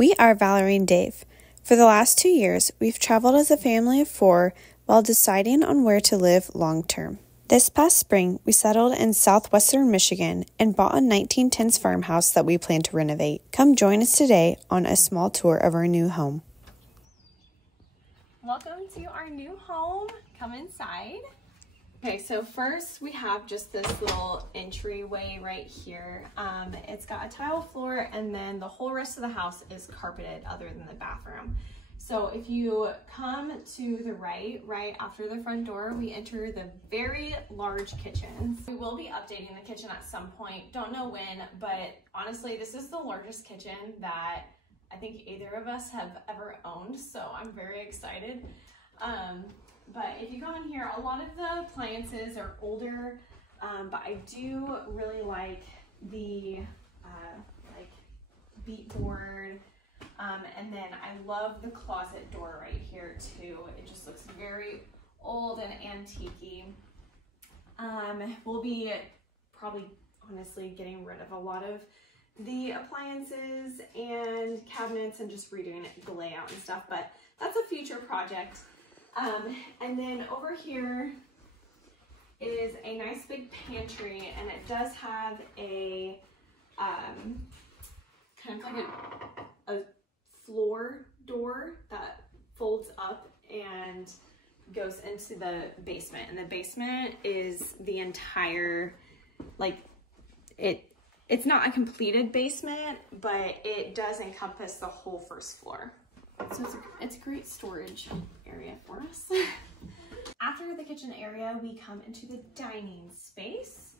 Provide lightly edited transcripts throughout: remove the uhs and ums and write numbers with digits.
We are Valerie and Dave. For the last 2 years, we've traveled as a family of 4 while deciding on where to live long term. This past spring, we settled in southwestern Michigan and bought a 1910's farmhouse that we plan to renovate. Come join us today on a small tour of our new home. Welcome to our new home. Come inside. Okay, so first we have just this little entryway right here. It's got a tile floor and then the whole rest of the house is carpeted other than the bathroom. So if you come to the right after the front door, we enter the very large kitchen. We will be updating the kitchen at some point. Don't know when, but honestly, this is the largest kitchen that I think either of us have ever owned, so I'm very excited. But if you come in here, a lot of the appliances are older, but I do really like the beat board, and then I love the closet door right here too. It just looks very old and antique-y. We'll be probably honestly getting rid of a lot of the appliances and cabinets and just redoing the layout and stuff, but that's a future project. And then over here is a nice big pantry, and it does have a kind of like a floor door that folds up and goes into the basement. And the basement is the entire, it's not a completed basement, but it does encompass the whole first floor. So it's a great storage area for us. After the kitchen area, we come into the dining space,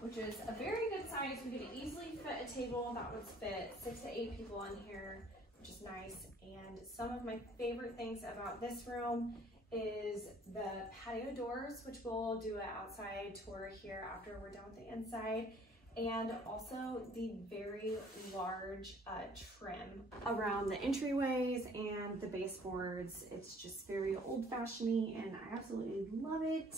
which is a very good size. We could easily fit a table that would fit 6 to 8 people in here, which is nice. And some of my favorite things about this room is the patio doors, which we'll do an outside tour here after we're done with the inside. And also the very large trim around the entryways and the baseboards. It's just very old-fashioned and I absolutely love it.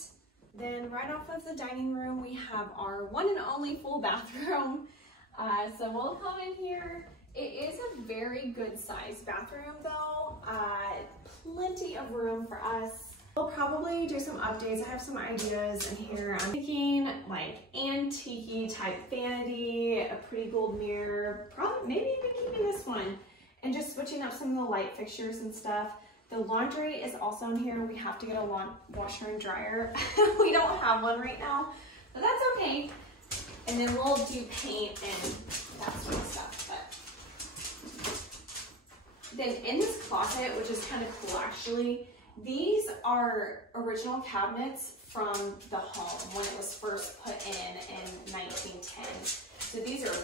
Then right off of the dining room, we have our one and only full bathroom. So we'll come in here. It is a very good sized bathroom though. Plenty of room for us. We'll probably do some updates. I have some ideas in here. I'm thinking like antique type vanity, a pretty gold mirror, probably maybe even keeping this one and just switching up some of the light fixtures and stuff. The laundry is also in here. We have to get a washer and dryer. We don't have one right now, but that's okay. And then we'll do paint and that sort of stuff. But then in this closet, which is kind of cool actually, these are original cabinets from the home when it was first put in 1910. So these are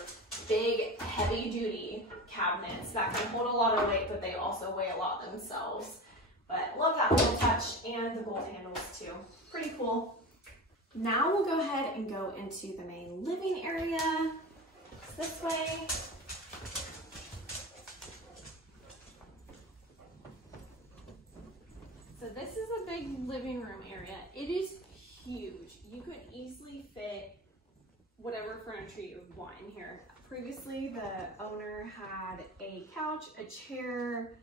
big, heavy-duty cabinets that can hold a lot of weight, but they also weigh a lot themselves. But love that little touch, and the gold handles too. Pretty cool. Now we'll go ahead and go into the main living area. It's this way. So this is a big living room area. It is huge. You could easily fit whatever furniture you want in here. Previously, the owner had a couch, a chair,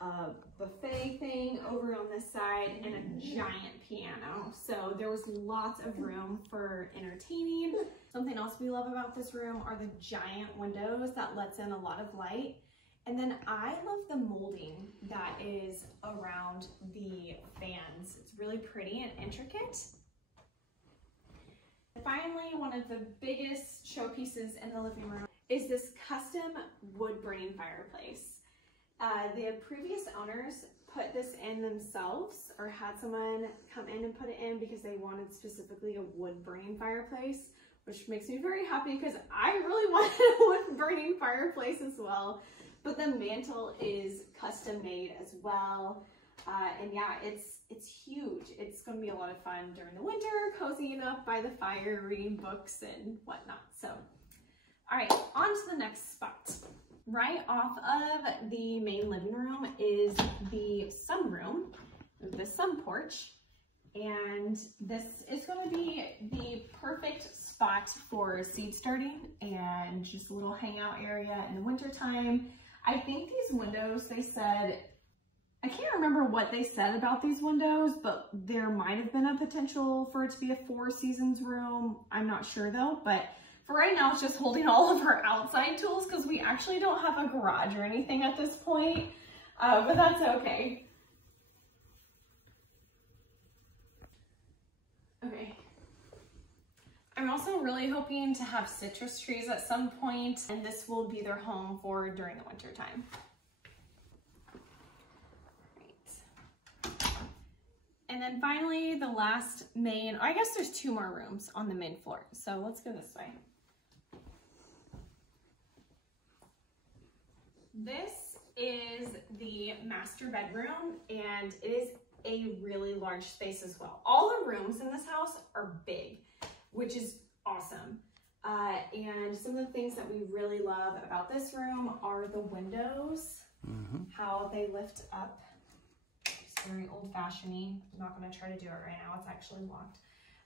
a buffet thing over on this side, and a giant piano. So there was lots of room for entertaining. Something else we love about this room are the giant windows that lets in a lot of light. And then I love the molding that is around the fans. It's really pretty and intricate. Finally, one of the biggest showpieces in the living room is this custom wood burning fireplace. The previous owners put this in themselves or had someone come in and put it in because they wanted specifically a wood burning fireplace, which makes me very happy because I really wanted a wood burning fireplace as well. But the mantle is custom made as well. And yeah, it's huge. It's gonna be a lot of fun during the winter, cozying up by the fire, reading books and whatnot. So, all right, on to the next spot. Right off of the main living room is the sunroom, the sun porch. And this is going to be the perfect spot for seed starting and just a little hangout area in the winter time. I think these windows, they said, I can't remember what they said about these windows, but there might have been a potential for it to be a 4 seasons room. I'm not sure though, but for right now, it's just holding all of our outside tools because we actually don't have a garage or anything at this point, but that's okay. Okay. I'm also really hoping to have citrus trees at some point, and this will be their home for during the winter time. Right. And then finally, the last main, I guess there's 2 more rooms on the main floor. So let's go this way. This is the master bedroom, and it is a really large space as well. All the rooms in this house are big, which is awesome. And some of the things that we really love about this room are the windows, how they lift up. It's very old-fashioned-y. I'm not going to try to do it right now. It's actually locked.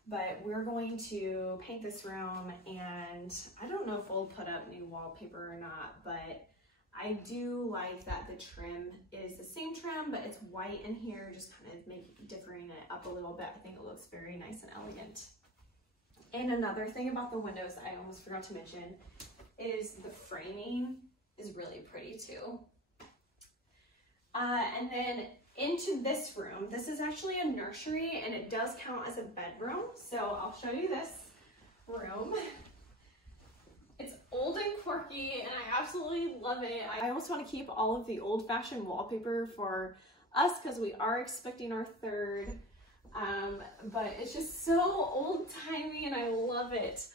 But we're going to paint this room, and I don't know if we'll put up new wallpaper or not, but I do like that the trim is the same trim, but it's white in here, just kind of differing it up a little bit. I think it looks very nice and elegant. And another thing about the windows I almost forgot to mention is the framing is really pretty too. And then into this room, this is actually a nursery and it does count as a bedroom. So I'll show you this room. It's old and quirky and I absolutely love it. I almost want to keep all of the old-fashioned wallpaper for us because we are expecting our 3rd. But it's just so old-timey and I love it.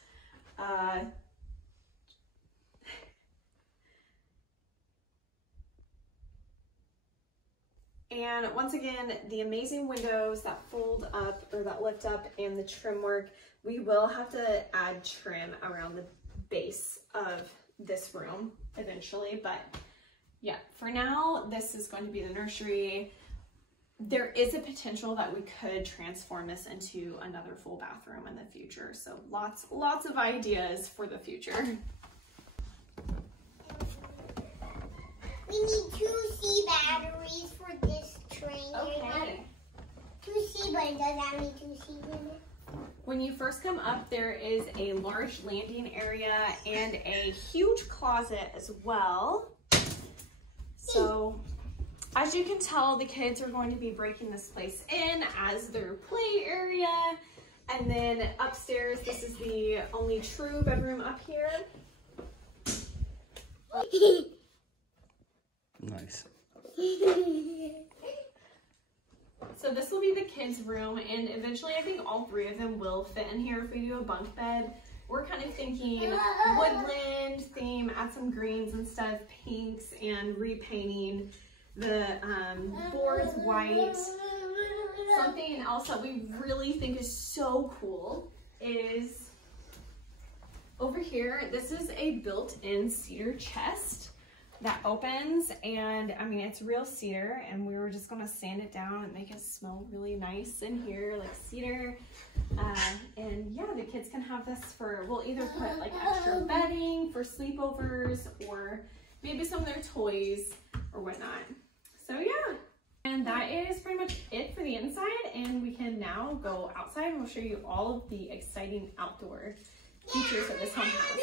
And once again, the amazing windows that fold up or that lift up and the trim work, we will have to add trim around the base of this room eventually, but yeah, for now, this is going to be the nursery. There is a potential that we could transform this into another full bathroom in the future. So lots of ideas for the future. We need 2C batteries for this train. Okay. 2C, but does that mean 2C in it? When you first come up, there is a large landing area and a huge closet as well. So as you can tell, the kids are going to be breaking this place in as their play area. And then upstairs, this is the only true bedroom up here. Nice. So this will be the kids' room, and eventually I think all 3 of them will fit in here if we do a bunk bed. We're kind of thinking woodland theme, add some greens instead of pinks, and repainting the boards white. Something else that we really think is so cool is over here. This is a built-in cedar chest that opens, and I mean, it's real cedar, and we were just gonna sand it down and make it smell really nice in here, like cedar. And yeah, the kids can have this for, we'll either put like extra bedding for sleepovers or maybe some of their toys or whatnot. So yeah, and that is pretty much it for the inside, and we can now go outside and we'll show you all of the exciting outdoor features of this home house.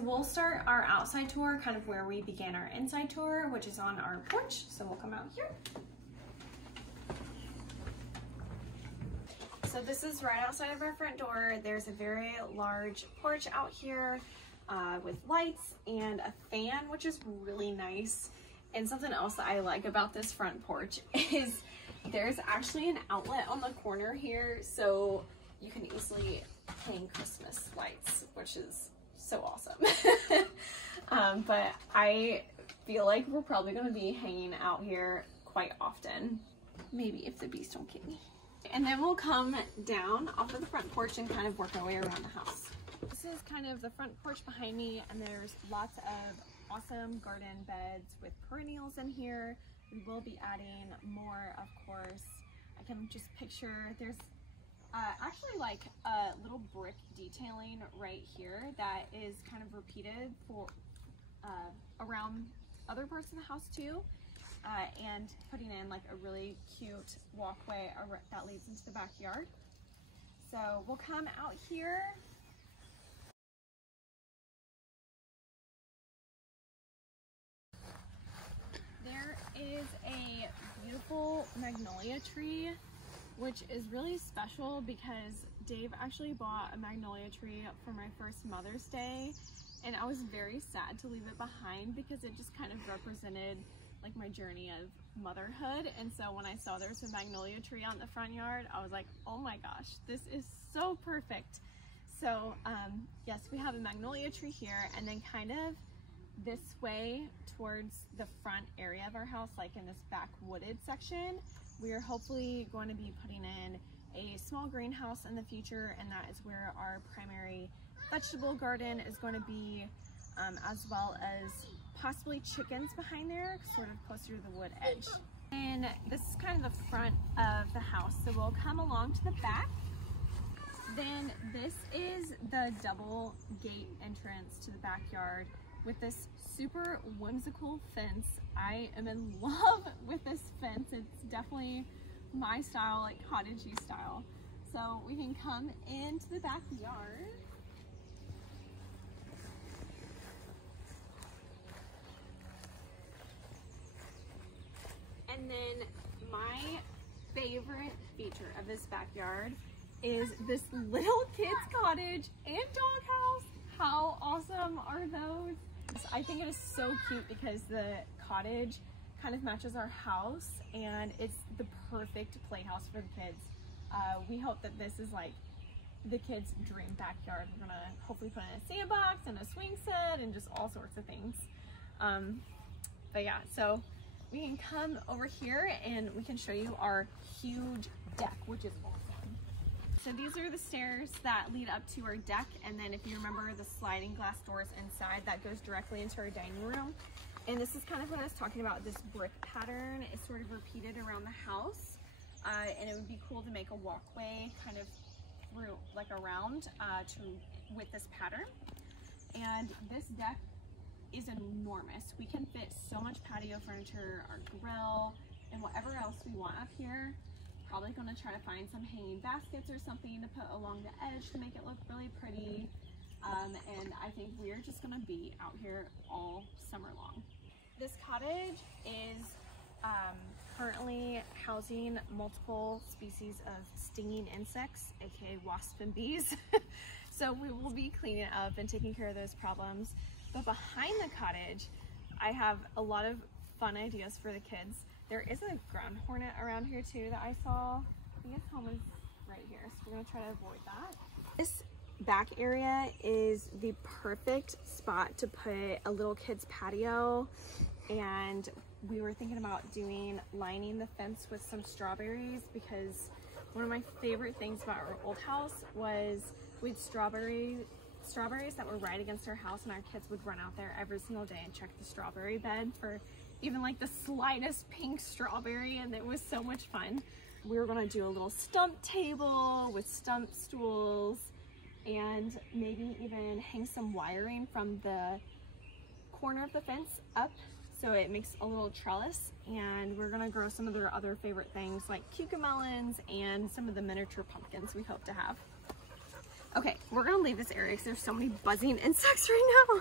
We'll start our outside tour kind of where we began our inside tour, which is on our porch. So we'll come out here. So this is right outside of our front door. There's a very large porch out here with lights and a fan, which is really nice. And something else that I like about this front porch is there's actually an outlet on the corner here, so you can easily hang Christmas lights, which is so awesome. But I feel like we're probably going to be hanging out here quite often, maybe if the bees don't get me. And then we'll come down off of the front porch and kind of work our way around the house. This is kind of the front porch behind me, and there's lots of awesome garden beds with perennials in here. We will be adding more, of course. I can just picture there's actually like a little brick detailing right here that is kind of repeated for around other parts of the house too, and putting in like a really cute walkway that leads into the backyard. So we'll come out here. There is a beautiful magnolia tree, which is really special because Dave actually bought a magnolia tree for my first Mother's Day, and I was very sad to leave it behind because it just kind of represented like my journey of motherhood. And so when I saw there was a magnolia tree on the front yard, I was like, oh my gosh, this is so perfect. So yes, we have a magnolia tree here, and then kind of this way towards the front area of our house, like in this back wooded section, we are hopefully going to be putting in a small greenhouse in the future, and that is where our primary vegetable garden is going to be, as well as possibly chickens behind there, sort of closer to the wood edge. And this is kind of the front of the house, so we'll come along to the back. Then this is the double gate entrance to the backyard with this super whimsical fence. I am in love with this fence. It's definitely my style, like cottagey style. So we can come into the backyard. And then my favorite feature of this backyard is this little kids cottage and doghouse. How awesome are those? I think it is so cute because the cottage kind of matches our house, and it's the perfect playhouse for the kids. We hope that this is like the kids' dream backyard. We're gonna hopefully put in a sandbox and a swing set and just all sorts of things. But yeah, so we can come over here and we can show you our huge deck, which is awesome. So these are the stairs that lead up to our deck, and then if you remember the sliding glass doors inside, that goes directly into our dining room. And this is kind of what I was talking about, this brick pattern is sort of repeated around the house, and it would be cool to make a walkway kind of through, like around with this pattern. And this deck is enormous. We can fit so much patio furniture, our grill, and whatever else we want up here. Probably going to try to find some hanging baskets or something to put along the edge to make it look really pretty. And I think we're just going to be out here all summer long. This cottage is currently housing multiple species of stinging insects, aka wasps and bees. So we will be cleaning up and taking care of those problems. But behind the cottage, I have a lot of fun ideas for the kids. There is a ground hornet around here too that I saw. I think its home is right here, so we're gonna try to avoid that. This back area is the perfect spot to put a little kid's patio, and we were thinking about lining the fence with some strawberries, because one of my favorite things about our old house was we had strawberries that were right against our house, and our kids would run out there every single day and check the strawberry bed for even like the slightest pink strawberry, and it was so much fun. We were gonna do a little stump table with stump stools, and maybe even hang some wiring from the corner of the fence up so it makes a little trellis. And we're gonna grow some of their other favorite things like cucamelons and some of the miniature pumpkins we hope to have. Okay, we're gonna leave this area because there's so many buzzing insects right now.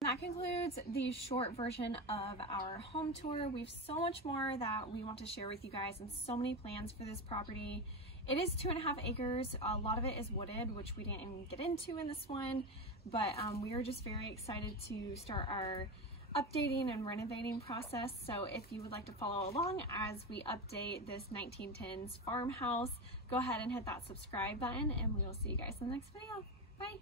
And that concludes the short version of our home tour. We have so much more that we want to share with you guys and so many plans for this property. It is 2.5 acres. A lot of it is wooded, which we didn't even get into in this one, but we are just very excited to start our updating and renovating process. So if you would like to follow along as we update this 1910's farmhouse, go ahead and hit that subscribe button, and we will see you guys in the next video. Bye.